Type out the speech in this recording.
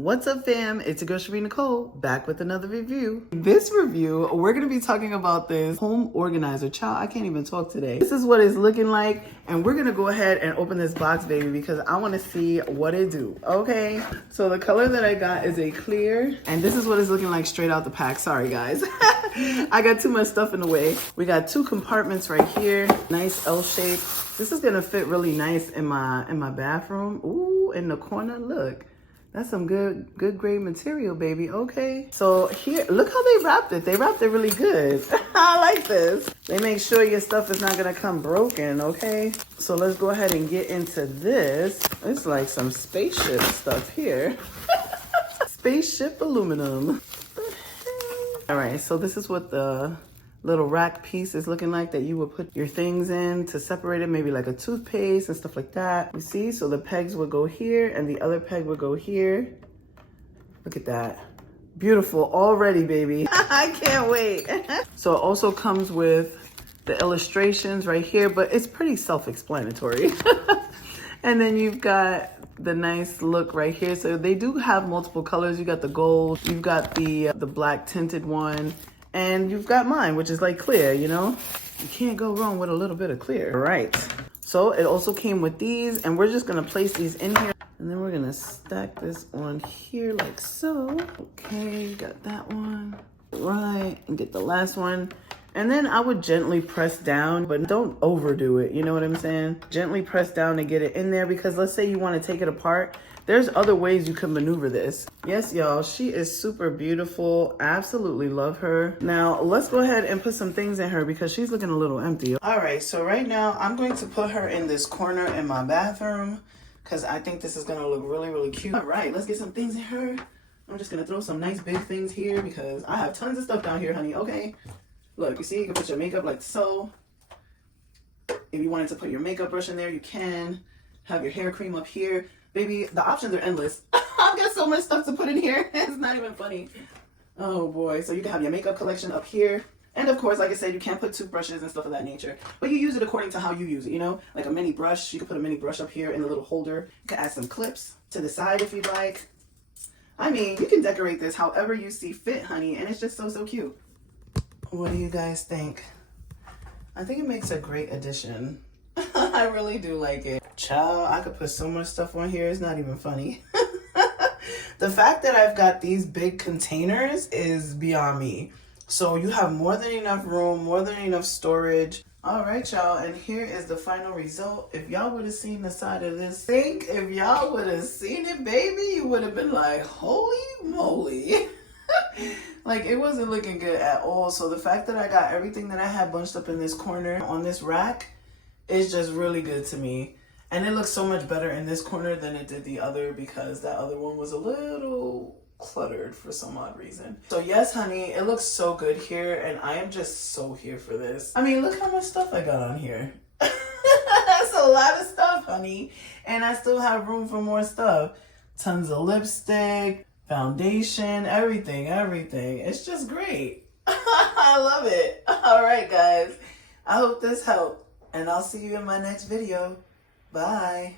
What's up, fam? It's your girl Sheree Nicole, back with another review. This review, we're gonna be talking about this home organizer. Child, I can't even talk today. This is what it's looking like, and we're gonna go ahead and open this box, baby, because I wanna see what it do, okay? So the color that I got is a clear, and this is what it's looking like straight out the pack. Sorry, guys. I got too much stuff in the way. We got two compartments right here, nice L shape. This is gonna fit really nice in my bathroom. Ooh, in the corner, look. That's some good grade material, baby. Okay. So here, look how they wrapped it. They wrapped it really good. I like this. They make sure your stuff is not gonna come broken, okay? So let's go ahead and get into this. It's like some spaceship stuff here. Spaceship aluminum. All right, so this is what the little rack piece is looking like that you would put your things in to separate it, maybe like a toothpaste and stuff like that. You see, so the pegs would go here and the other peg would go here. Look at that. Beautiful already, baby. I can't wait. So it also comes with the illustrations right here, but it's pretty self-explanatory. And then you've got the nice look right here. So they do have multiple colors. You got the gold, you've got the black tinted one, and you've got mine, which is like clear, you know? You can't go wrong with a little bit of clear. All right. So it also came with these, and we're just gonna place these in here. And then we're gonna stack this on here like so. Okay, got that one. Right, and get the last one. And then I would gently press down, but don't overdo it. You know what I'm saying? Gently press down to get it in there, because let's say you want to take it apart. There's other ways you can maneuver this. Yes, y'all, she is super beautiful. Absolutely love her. Now, let's go ahead and put some things in her because she's looking a little empty. All right, so right now I'm going to put her in this corner in my bathroom because I think this is gonna look really, really cute. All right, let's get some things in her. I'm just gonna throw some nice big things here because I have tons of stuff down here, honey, okay? Look, you see, you can put your makeup like so. If you wanted to put your makeup brush in there, you can. Have your hair cream up here. Baby, the options are endless. I've got so much stuff to put in here. It's not even funny. Oh boy. So you can have your makeup collection up here. And of course, like I said, you can't put toothbrushes and stuff of that nature. But you use it according to how you use it, you know? Like a mini brush. You can put a mini brush up here in the little holder. You can add some clips to the side if you'd like. I mean, you can decorate this however you see fit, honey. And it's just so, so cute. What do you guys think? I think it makes a great addition. I really do like it. Child, I could put so much stuff on here. It's not even funny. The fact that I've got these big containers is beyond me. So you have more than enough room, more than enough storage. All right, y'all, and here is the final result. If y'all would have seen the side of this sink, if y'all would have seen it, baby, you would have been like, holy moly. Like, it wasn't looking good at all. So the fact that I got everything that I had bunched up in this corner on this rack is just really good to me. And it looks so much better in this corner than it did the other because that other one was a little cluttered for some odd reason. So yes, honey, it looks so good here, and I am just so here for this. I mean, look how much stuff I got on here. That's a lot of stuff, honey. And I still have room for more stuff. Tons of lipstick, foundation, everything. It's just great. I love it. All right, guys. I hope this helped, and I'll see you in my next video. Bye.